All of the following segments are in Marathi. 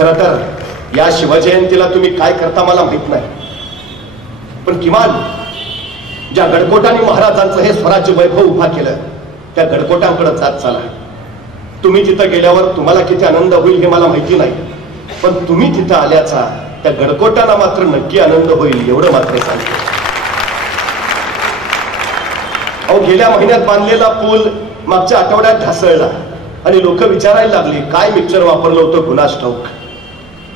खरं तर या शिवजयंतीला तुम्ही काय करता मला माहित नाही, पण किमान ज्या गडकोटांनी महाराजांचं हे स्वराज्य वैभव उभा केलं त्या गडकोटांकडे जात चला. तुम्ही तिथं गेल्यावर तुम्हाला किती आनंद होईल हे मला माहिती नाही, पण तुम्ही तिथं आल्याचा त्या गडकोटांना मात्र नक्की आनंद होईल एवढं मात्र सांगतो. अहो, गेल्या महिन्यात बांधलेला पूल मागच्या आठवड्यात ढासळला आणि लोक विचारायला लागली काय मिक्सर वापरलं होतं कुणास ठाऊक.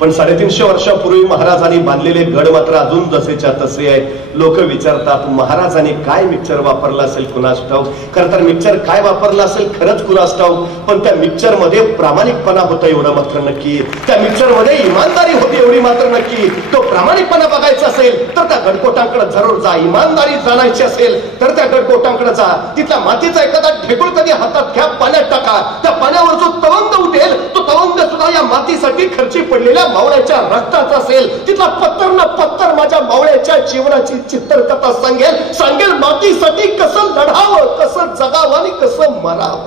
पण 350 वर्षापूर्वी महाराजांनी बांधलेले गड मात्र अजून जसेच्या तसे आहेत. लोक विचारतात महाराजांनी काय मिक्सर वापरला असेल कुणास ठाऊक. खरं तर मिक्सर काय वापरला असेल खरंच कुणास ठाऊक, पण त्या मिक्सर मध्ये प्रामाणिकपणा होता एवढं मात्र नक्की. त्या मिक्सर मध्ये इमानदारी होती एवढी मात्र नक्की. तो प्रामाणिकपणा बघायचा असेल तर त्या गडकोटांकडे जरूर जा. इमानदारी जाणायची असेल तर त्या गडकोटांकडे जा. तिथला मातीचा एखादा ढेकूळ कधी हातात घ्या, पाण्यात टाका. त्या पाण्यावर जो तवंग उठेल तो तवंग सुद्धा या मातीसाठी खर्ची पडलेल्या मावळ्याच्या रक्ताचा असेल. तिथला पत्तर ना पत्तर माझ्या मावळ्याच्या जीवनाची चित्रकथा सांगेल मातीसाठी कसं लढावं, कसं जगावं आणि कसं मरावं.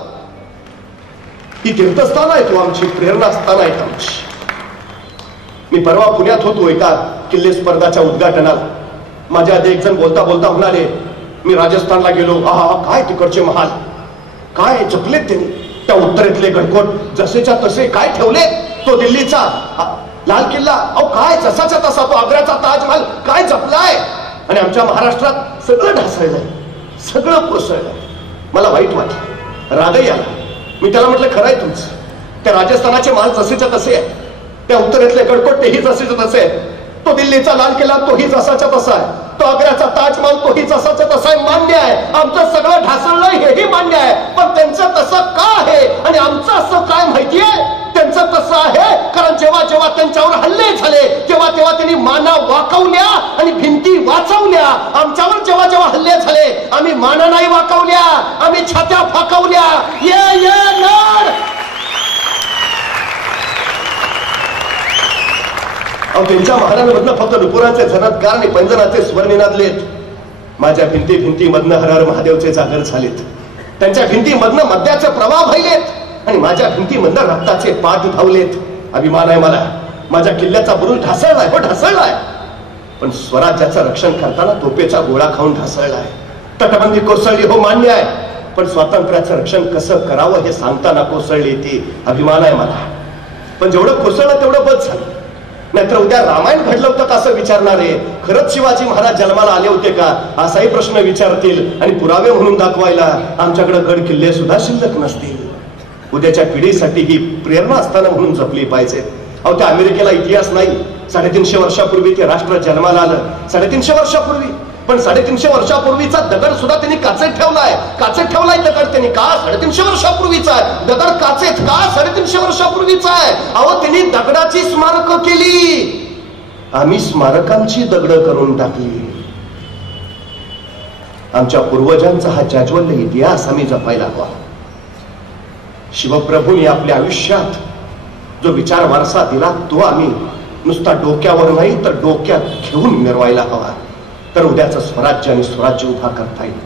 ही तीर्थस्थान आहे, तो आमची प्रेरणास्थान आहे आमची. मी परवा पुण्यात होतो एका किल्ले स्पर्धाच्या उद्घाटनाला. माझ्या आधी एक जण बोलता बोलता म्हणाले मी राजस्थानला गेलो, आहा काय तिकडचे महाल, काय जपलेत त्यांनी. त्या उत्तरेतले गडकोट जसेच्या तसे काय ठेवले. तो दिल्लीचा लाल किल्ला, अहो काय जसाच्या तसा. तो आग्र्याचा ताजमहल काय जपलाय. आणि आमच्या महाराष्ट्रात सगळं ढासळलंय, सगळं कोसळलंय. मला वाईट वाटलं, रागही आला. मी त्याला म्हटलं खरंय तुमचं, त्या राजस्थानाचे महाल जसेच्या तसे आहेत, त्या उत्तरेतले गडकोट तेही जसेच्या तसे आहेत, तो दिल्लीचा लाल किल्ला तोही जसाच्या तसा आहे, तो आग्र्याचा ताजमहल तोही जसाच्या तसा आहे. मान्य आहे आमचं सगळं ढासळलंय हेही मान्य आहे, पण त्यांचं तसं का आहे आणि आमचं असं काय माहितीये. त्यांचं तसं आहे कारण जेव्हा जेव्हा त्यांच्यावर हल्ले झाले तेव्हा तेव्हा त्यांनी माना वाकवल्या आणि भिंती वाचवल्या. आमच्यावर जेव्हा जेव्हा हल्ले झाले आम्ही माना नाही वाकवल्या, आम्ही छात्या फाकवल्या. ये लढ. त्यांच्या महालांमधनं फक्त नुपुराचे झनत्कार आणि पंजनाचे स्वर निनादलेत. माझ्या भिंतीमधनं हर हर महादेवचे जागर झालेत. त्यांच्या भिंतीमधनं मद्याचे प्रवाह व्हायलेत आणि माझ्या भिंतीमधनं रक्ताचे पाठ धावलेत. अभिमान आहे मला, माझ्या किल्ल्याचा बुरुज ढासळलाय, हो ढासळलाय, पण स्वराज्याचं रक्षण करताना तोपेचा गोळा खाऊन ढासळलाय. तटबंदी कोसळली, हो मान्य आहे, पण स्वातंत्र्याचं रक्षण कसं करावं हे सांगताना कोसळली ती. अभिमान आहे मला. पण जेवढं कोसळलं तेवढं बस झालं. नाहीतर उद्या रामायण घडलं होतं का असं विचारणारे, खरंच शिवाजी महाराज जन्माला आले होते का असाही प्रश्न विचारतील आणि पुरावे म्हणून दाखवायला आमच्याकडे गड किल्ले सुद्धा शिल्लक नसतील. उद्याच्या पिढीसाठी ही प्रेरणा असताना म्हणून जपली पाहिजे. अहो, त्या अमेरिकेला इतिहास नाही. 350 वर्षापूर्वी ते राष्ट्र जन्माला आलं, 350 वर्षापूर्वी. पण 350 वर्षापूर्वीचा दगड सुद्धा त्यांनी काचेत ठेवलाय. काचेत ठेवलाय दगड त्यांनी का 350 वर्षापूर्वीचा आहे. दगड काचेत का 350 वर्षापूर्वीचा आहे. अहो, त्यांनी दगडाची स्मारक केली, आम्ही स्मारकांची दगड करून टाकली. आमच्या पूर्वजांचा हा जाज्वल्य इतिहास आम्ही जपायला हवा. शिवप्रभूंनी आपल्या आयुष्यात जो विचार वारसा दिला तो आम्ही नुसता डोक्यावर नाही तर डोक्यात घेऊन मिरवायला हवा. तर उद्याचं स्वराज्य आणि स्वराज्य उभा करता येईल.